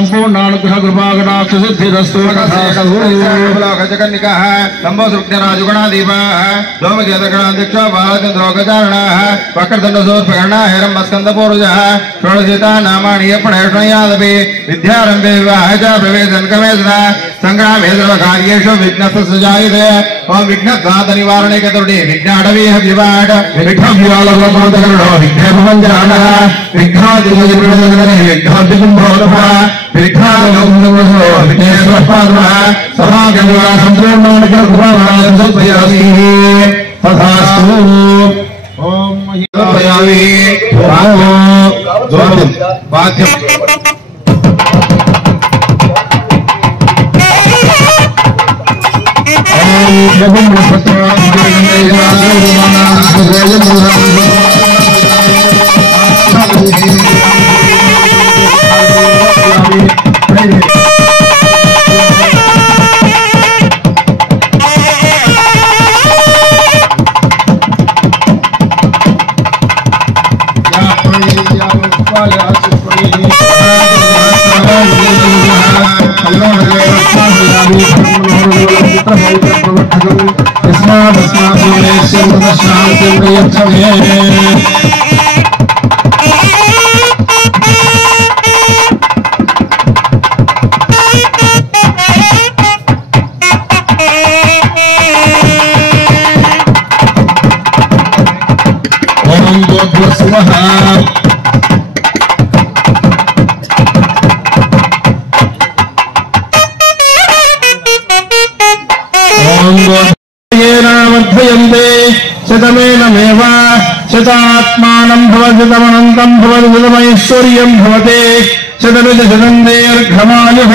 संपूर्णानुग्रह कृपाकटाक्ष सिद्धिरस्तु गजकन्निकाः लम्बोसृक्तिराजुगणादीपाः लोमकेतगणाध्यक्षो बालचन्द्रोगचारणाः वक्रतुण्डसूर्पकर्णा हिरम्बस्कन्दपूर्वजः षोडशीता नामानि यपणेष्णयादपि विद्यारम्भे विवाहे च प्रवेशन्कमेषणा सङ्ग्रामे सर्वकार्येषु विघ्नस्य सुजायते ओम विघ्नघातनिवारणे चतुर्णी विघ्नाटवीह विवाड विघ्नव्यालकर्णो विघ्नभवञ्जनः विघ्नादिविघ्नोदकरे विघ्नादिकुम्भोदः विघ्नादिकुम्भोदः विघ्नेश्वरपादः समागमः सम्पूर्णानुग्रहकृपायामि तथास्तु ओम महियामि वाद्यं शतमेनमेव शतात्मानं भवति शतमनन्तं भवति शतमैश्वर्यं भवति शतमिति शतन्दीर्घमायुः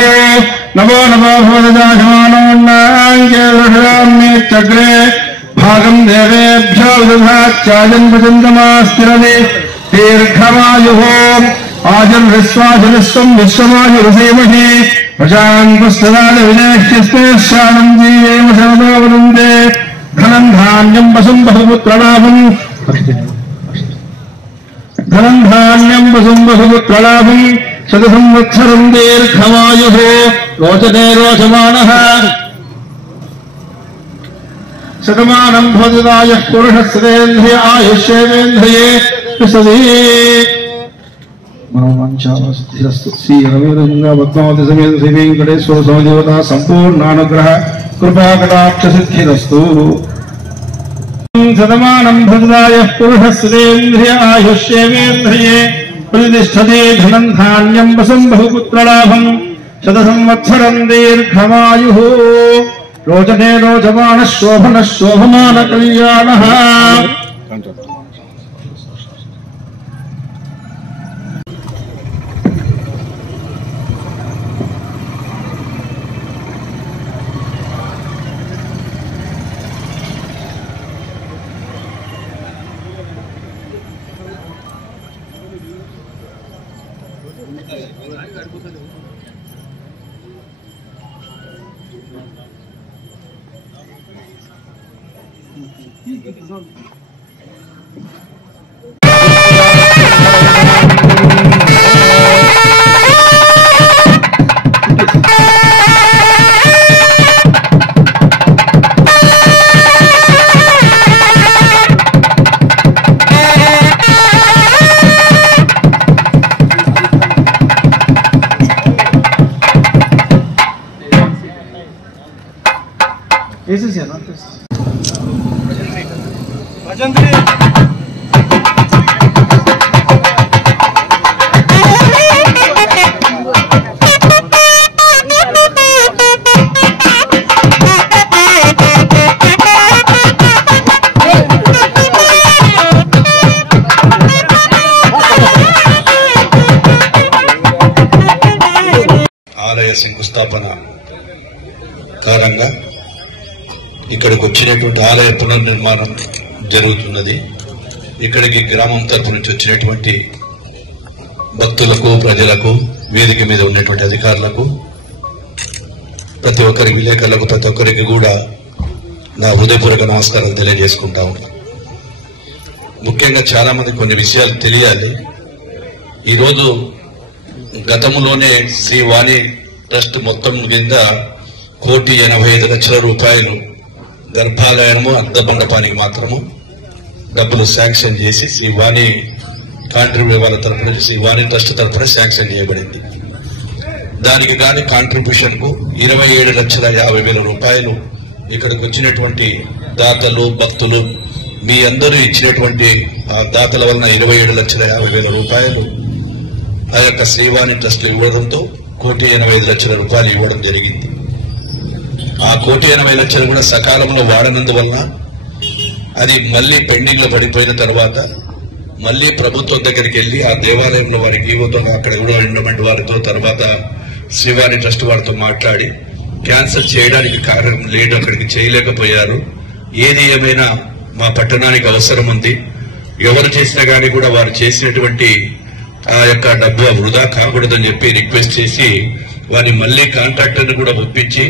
नवो नवो भवदजायमानोन्नाङ्गेर्षाम्येच्चग्रे भागं देवेभ्यो विदधाच्चायन् प्रचन्दमास्तिरति दीर्घमायुः आजन्विश्वाजनिस्वं विश्वमायुरुधीमहि प्रशान्तस्तदान विनेक्ष्यस्तेशानं जीवेम शरदो वदन्ते धनं धान्यं वसुं बहुपुत्रलाभं शतसंवत्सरं दीर्घमायुः रोचते रोचमानः शतमानं भवतिदायः पुरुषस्तेन्द्रिय आयुष्येवेन्द्रिये विशदि मनोवाञ्छावसिद्धिरस्तु श्री रविरंगा पद्मावती समेत श्री वेंकटेश्वर स्वामी देवता संपूर्णानुग्रह कृपाकटाक्ष सिद्धिरस्तु शतमानं भवतिदायः पुरुषस्तेन्द्रिय आयुष्येवेन्द्रिये प्रतिष्ठते धनं धान्यं वसुं बहुपुत्रलाभं शतसंवत्सरं दीर्घमायुः रोचते रोचमानः शोभनः शोभमानकल्याणः శంకుస్థాపన కారణంగా ఇక్కడికి వచ్చినటువంటి ఆలయ పునర్నిర్మాణం జరుగుతున్నది. ఇక్కడికి గ్రామం తరపు నుంచి వచ్చినటువంటి భక్తులకు, ప్రజలకు, వేదిక మీద ఉన్నటువంటి అధికారులకు, ప్రతి ఒక్కరి విలేకరులకు, ప్రతి ఒక్కరికి కూడా నా హృదయపూర్వక నమస్కారాలు తెలియజేసుకుంటా ఉన్నా. ముఖ్యంగా చాలా మంది కొన్ని విషయాలు తెలియాలి. ఈరోజు గతంలోనే శ్రీ వాణి ట్రస్ట్ మొత్తం కింద 1,85,00,000 రూపాయలు గర్భాలయము అర్ధ మండపానికి మాత్రము డబ్బులు శాంక్షన్ చేసి శ్రీ వాణి కాంట్రిబ్యూట్ వాళ్ళ తరఫున శ్రీ వాణి ట్రస్ట్ తరఫున శాంక్షన్ చేయబడింది. దానికి గాని కాంట్రిబ్యూషన్ కు 27,50,000 రూపాయలు ఇక్కడికి వచ్చినటువంటి దాతలు భక్తులు మీ అందరూ ఇచ్చినటువంటి ఆ దాతల వలన 27,50,000 రూపాయలు ఆ యొక్క శ్రీవాణి ట్రస్ట్ ఇవ్వడంతో 1,85,00,000 రూపాయలు ఇవ్వడం జరిగింది. ఆ 1,80,00,000 కూడా సకాలంలో వాడనందువలన అది మళ్లీ పెండింగ్ లో పడిపోయిన తర్వాత మళ్లీ ప్రభుత్వం దగ్గరికి వెళ్లి ఆ దేవాలయంలో వారికి ఈవోతో అక్కడ కూడా ఉన్నటువంటి వారితో తర్వాత శ్రీవాణి ట్రస్ట్ వారితో మాట్లాడి క్యాన్సల్ చేయడానికి కారణం లేదు, అక్కడికి చేయలేకపోయారు. ఏది ఏమైనా మా పట్టణానికి అవసరం ఉంది, ఎవరు చేసినా గానీ కూడా వారు చేసినటువంటి ఆ యొక్క డబ్బు వృధా కాకూడదని చెప్పి రిక్వెస్ట్ చేసి వారిని మళ్లీ కాంట్రాక్టర్ ని కూడా ఒప్పించి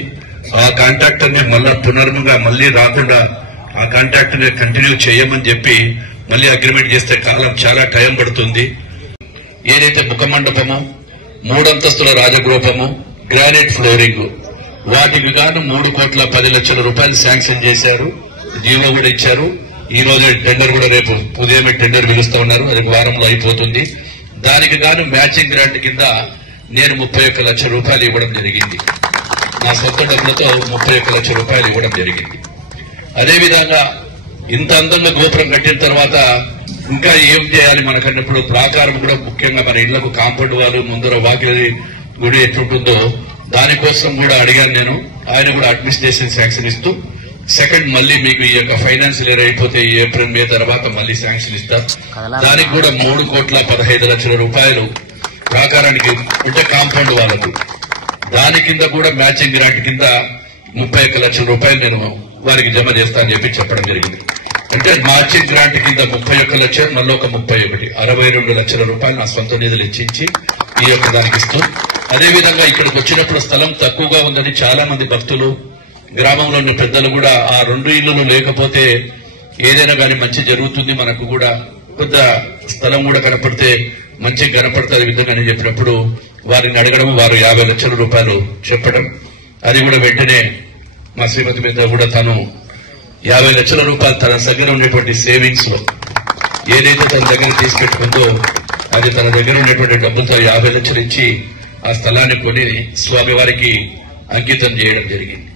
ఆ కాంట్రాక్టర్ ని మళ్ళా పునర్ముగా మళ్లీ రాకుండా ఆ కాంట్రాక్టర్ ని కంటిన్యూ చేయమని చెప్పి మళ్లీ అగ్రిమెంట్ చేస్తే కాలం చాలా టైం పడుతుంది. ఏదైతే ముఖమండపము 3 అంతస్తుల రాజగృహము గ్రానైట్ ఫ్లోరింగ్ వాటికి గాను 3,10,00,000 రూపాయలు శాంక్షన్ చేశారు, జీవో కూడా ఇచ్చారు. ఈ రోజు టెండర్ కూడా రేపు ఉదయమే టెండర్ పిలుస్తా ఉన్నారు, రేపు వారంలో అయిపోతుంది. దానికి గాను మ్యాచింగ్ గ్రాంట్ కింద నేను 31,00,000 రూపాయలు ఇవ్వడం జరిగింది. నా సొంత డబ్బులతో 31,00,000 రూపాయలు ఇవ్వడం జరిగింది. అదేవిధంగా ఇంత అందంగా గోపురం కట్టిన తర్వాత ఇంకా ఏం చేయాలి మనకన్నప్పుడు ప్రాకారం కూడా ముఖ్యంగా మన ఇళ్లకు కాంపౌండ్ వాళ్ళు ముందర వాకిలి గుడి ఎట్లుంటుందో దానికోసం కూడా అడిగాను నేను. ఆయన కూడా అడ్మినిస్ట్రేషన్ శాంక్షన్ ఇస్తూ సెకండ్ మళ్లీ మీకు ఈ యొక్క ఫైనాన్షియల్ ఇయర్ అయిపోతే ఏప్రిల్ మే తర్వాత మళ్లీ శాంక్షన్ ఇస్తారు. దానికి కూడా 3,15,00,000 రూపాయలు ప్రాకారానికి ఉంటే కాంపౌండ్ వాళ్ళకు దాని కింద కూడా మ్యాచింగ్ గ్రాంట్ కింద 31,00,000 రూపాయలు నేను వారికి జమ చేస్తా అని చెప్పి చెప్పడం జరిగింది. అంటే మ్యాచింగ్ గ్రాంట్ కింద 31,00,000 మళ్ళీ ఒక 31 62,00,000 రూపాయలు నా సొంత నిధులు ఇచ్చించి ఈ యొక్క దానికి ఇస్తూ అదేవిధంగా ఇక్కడికి వచ్చినప్పుడు స్థలం తక్కువగా ఉందని చాలా మంది భక్తులు గ్రామంలోని పెద్దలు కూడా ఆ 2 ఇళ్లు లేకపోతే ఏదైనా కానీ మంచి జరుగుతుంది, మనకు కూడా కొద్ది స్థలం కూడా కనపడితే మంచి కనపడుతుంది విధంగా అని చెప్పినప్పుడు వారిని అడగడం, వారు 50,00,000 రూపాయలు చెప్పడం, అది కూడా వెంటనే మా శ్రీమతి మీద కూడా తను 50,00,000 రూపాయలు తన దగ్గర ఉన్నటువంటి సేవింగ్స్ లో ఏదైతే తన దగ్గర తీసుకెట్టుకుందో అది తన దగ్గర ఉన్నటువంటి డబ్బులతో 50,00,000 ఇచ్చి ఆ స్థలాన్ని కొని స్వామివారికి అంకితం చేయడం జరిగింది.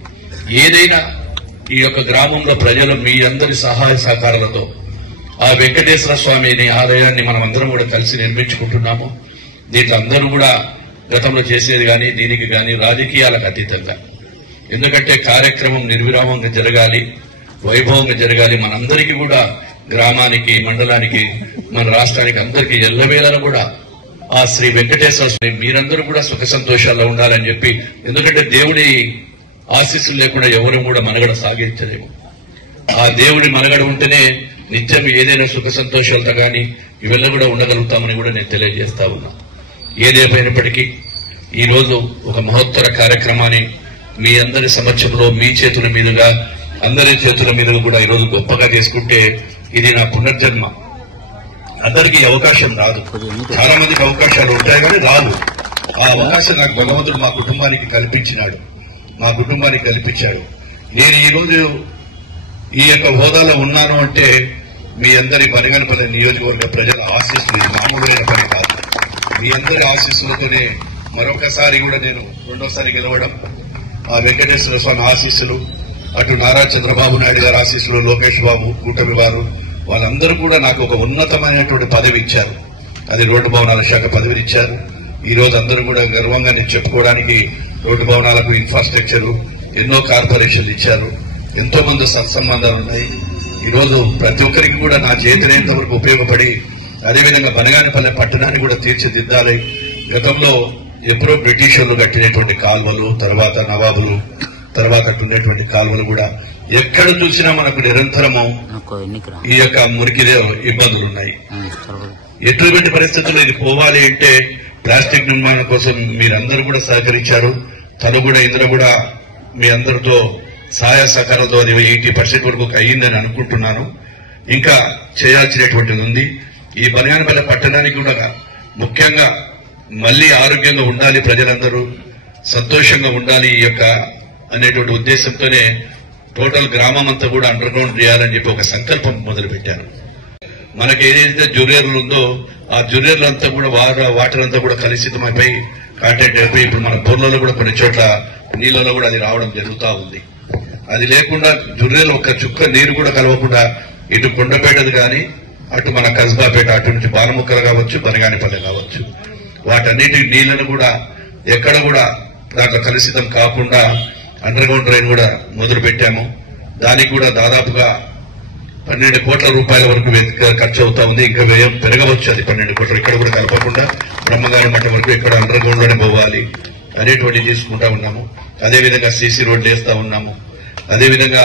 ఏదైనా ఈ యొక్క గ్రామంలో ప్రజలు మీ అందరి సహాయ సహకారాలతో ఆ వెంకటేశ్వర స్వామిని ఆలయాన్ని మనం అందరం కూడా కలిసి నిర్మించుకుంటున్నాము. దీంట్లో అందరూ కూడా గతంలో చేసేది కానీ దీనికి కానీ రాజకీయాలకు అతీతంగా, ఎందుకంటే కార్యక్రమం నిర్విరామంగా జరగాలి, వైభవంగా జరగాలి. మనందరికీ కూడా గ్రామానికి మండలానికి మన రాష్ట్రానికి అందరికీ ఎల్లవేళలా కూడా ఆ శ్రీ వెంకటేశ్వర స్వామి మీరందరూ కూడా సుఖ సంతోషాల్లో ఉండాలని చెప్పి, ఎందుకంటే దేవుడి ఆశీస్సులు లేకుండా ఎవరు కూడా మనగడ సాగించలేము. ఆ దేవుడి మనగడ ఉంటేనే నిత్యం ఏదైనా సుఖ సంతోషాలతో కానీ ఇవన్నీ కూడా ఉండగలుగుతామని కూడా నేను తెలియజేస్తా ఉన్నా. ఏదేమైనప్పటికీ ఈ రోజు ఒక మహోత్తర కార్యక్రమాన్ని మీ అందరి సమక్షంలో మీ చేతుల మీదుగా అందరి చేతుల మీదుగా కూడా ఈరోజు గొప్పగా చేసుకుంటే ఇది నా పునర్జన్మ. అందరికీ అవకాశం రాదు, చాలా మందికి అవకాశాలు ఉంటాయి కానీ రాదు. ఆ అవకాశం నాకు భగవంతుడు మా కుటుంబానికి కల్పించినాడు, మా కుటుంబానికి కల్పించాడు. నేను ఈరోజు ఈ యొక్క హోదాలో ఉన్నాను అంటే మీ అందరి బనగానపల్లి నియోజకవర్గ ప్రజల ఆశీస్సులు, మామూలైన పని కాదు. మీ అందరి ఆశీస్సులతోనే మరొకసారి కూడా నేను రెండోసారి గెలవడం, ఆ వెంకటేశ్వర స్వామి ఆశీస్సులు, అటు నారా చంద్రబాబు నాయుడు గారి ఆశీస్సులు, లోకేష్ బాబు కూటమి వారు వాళ్ళందరూ కూడా నాకు ఒక ఉన్నతమైనటువంటి పదవి ఇచ్చారు. అది రోడ్డు భవనాల శాఖ పదవిని ఇచ్చారు. ఈ రోజు అందరూ కూడా గర్వంగా నేను చెప్పుకోవడానికి రోడ్డు భవనాలకు ఇన్ఫ్రాస్ట్రక్చర్ ఎన్నో కార్పొరేషన్లు ఇచ్చారు. ఎంతో మంది సత్సంబంధాలు ఉన్నాయి. ఈ రోజు ప్రతి ఒక్కరికి కూడా నా చేతినేంత వరకు ఉపయోగపడి అదేవిధంగా బనగానపల్లె పట్టణాన్ని కూడా తీర్చిదిద్దాలి. గతంలో ఎప్పుడో బ్రిటిషర్లు కట్టినటువంటి కాల్వలు, తర్వాత నవాబులు, తర్వాత ఉండేటువంటి కాల్వలు కూడా ఎక్కడ చూసినా మనకు నిరంతరము ఈ యొక్క మురికి ఇబ్బందులు ఉన్నాయి. ఎటువంటి పరిస్థితుల్లో ఇది పోవాలి అంటే ప్లాస్టిక్ నిర్మాణం కోసం మీరందరూ కూడా సహకరించారు. తను కూడా ఇందులో కూడా మీ అందరితో సహాయ సహకారంతో అది 80% వరకు అయ్యిందని అనుకుంటున్నాను. ఇంకా చేయాల్సినటువంటిది ఉంది. ఈ బనగానపల్లె పట్టణానికి కూడా ముఖ్యంగా మళ్ళీ ఆరోగ్యంగా ఉండాలి, ప్రజలందరూ సంతోషంగా ఉండాలి ఈ యొక్క అనేటువంటి ఉద్దేశంతోనే టోటల్ గ్రామం అంతా కూడా అండర్ గ్రౌండ్ చేయాలని చెప్పి ఒక సంకల్పం మొదలు పెట్టారు. మనకి ఏదైతే జురేర్లు ఉందో ఆ జురేర్లంతా కూడా వాటర్ అంతా కూడా కలుషితమైపోయి కాంటాక్ట్ అయిపోయి ఇప్పుడు మన బోర్లలో కూడా కొన్ని చోట్ల నీళ్ళలో కూడా అది రావడం జరుగుతూ ఉంది. అది లేకుండా జుర్రేలు ఒక్క చుక్క నీరు కూడా కలవకుండా ఇటు కొండపేటది కానీ అటు మన కస్బాపేట అటు నుంచి బాలముక్కలు కావచ్చు, బనగానిపల్లె కావచ్చు, వాటన్నిటి నీళ్లను కూడా ఎక్కడ కూడా దాంట్లో కలుషితం కాకుండా అండర్ గ్రౌండ్ డ్రైన్ కూడా మొదలు పెట్టాము. దానికి కూడా దాదాపుగా 12 కోట్ల రూపాయల వరకు ఖర్చు అవుతా ఉంది. ఇంకా వ్యయం పెరగవచ్చు, అది 12 కోట్లు ఇక్కడ కూడా కలపకుండా బ్రహ్మగారి మఠ వరకు ఇక్కడ అండర్ గ్రౌండ్ లోనే పోవాలి అనేటువంటి తీసుకుంటా ఉన్నాము. అదేవిధంగా సీసీ రోడ్లు వేస్తా ఉన్నాము. అదేవిధంగా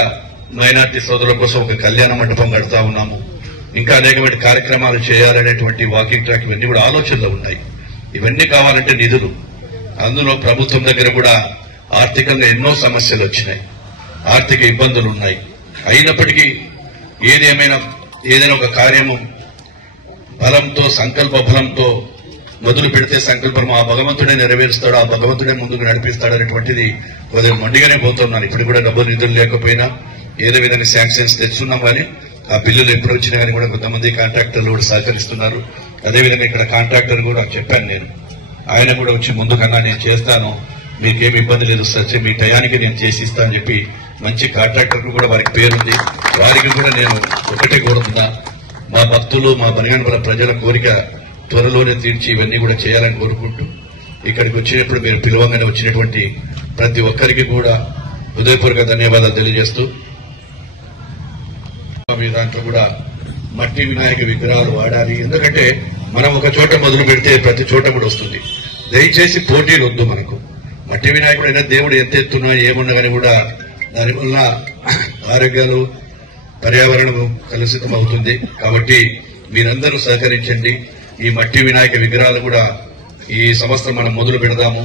మైనార్టీ సోదరుల కోసం ఒక కళ్యాణ మండపం కడతా ఉన్నాము. ఇంకా అనేకమైన కార్యక్రమాలు చేయాలనేటువంటి వాకింగ్ ట్రాక్ ఇవన్నీ కూడా ఆలోచనలో ఉంటాయి. ఇవన్నీ కావాలంటే నిధులు, అందులో ప్రభుత్వం దగ్గర కూడా ఆర్థికంగా ఎన్నో సమస్యలు వచ్చినాయి, ఆర్థిక ఇబ్బందులు ఉన్నాయి. అయినప్పటికీ ఏదైనా ఒక కార్యము బలంతో సంకల్ప బలంతో మొదలు పెడితే సంకల్పం ఆ భగవంతుడే నెరవేరుస్తాడు, ఆ భగవంతుడే ముందుకు నడిపిస్తాడు అనేటువంటిది కొద్దిగా మొండిగానే పోతున్నాను. ఇప్పుడు కూడా డబ్బులు నిధులు లేకపోయినా ఏదో విధంగా శాంక్షన్స్ తెచ్చున్నాం, కానీ ఆ బిల్లులు ఎప్పుడు వచ్చినా కానీ కూడా కొంతమంది కాంట్రాక్టర్లు కూడా సహకరిస్తున్నారు. అదేవిధంగా ఇక్కడ కాంట్రాక్టర్ కూడా చెప్పాను నేను, ఆయన కూడా వచ్చి ముందుకన్నా నేను చేస్తాను, మీకేమి ఇబ్బంది లేదు సార్, మీ టయానికి నేను చేసి ఇస్తాను అని చెప్పి మంచి కాంట్రాక్టర్ కూడా వారికి పేరుంది. వారికి కూడా నేను ఒకటే కోరుతున్నా, మా భక్తులు మా బనగానపల్లె ప్రజల కోరిక త్వరలోనే తీర్చి ఇవన్నీ కూడా చేయాలని కోరుకుంటూ ఇక్కడికి వచ్చినప్పుడు మీరు పిలవంగానే వచ్చినటువంటి ప్రతి ఒక్కరికి కూడా హృదయపూర్వక ధన్యవాదాలు తెలియజేస్తూ మీ దాంట్లో కూడా మట్టి వినాయక విగ్రహాలు వాడాలి. ఎందుకంటే మనం ఒక చోట మొదలు పెడితే ప్రతి చోట కూడా వస్తుంది. దయచేసి పోటీలు వద్దు మనకు. మట్టి వినాయకుడు అయినా దేవుడు ఎంత ఎత్తున్నా ఏమున్నా కానీ కూడా దానివల్ల ఆరోగ్యాలు పర్యావరణం కలుషితం అవుతుంది. కాబట్టి మీరందరూ సహకరించండి. ఈ మట్టి వినాయక విగ్రహాలు కూడా ఈ సంవత్సరం మనం మొదలు పెడదాము.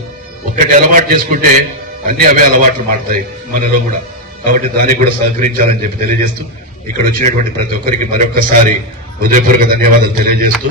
ఒక్కటి అలవాటు చేసుకుంటే అన్ని అవే అలవాట్లు మారుతాయి మనలో కూడా. కాబట్టి దానికి కూడా సహకరించాలని చెప్పి తెలియజేస్తూ ఇక్కడ వచ్చినటువంటి ప్రతి ఒక్కరికి మరొక్కసారి హృదయపూర్వక ధన్యవాదాలు తెలియజేస్తూ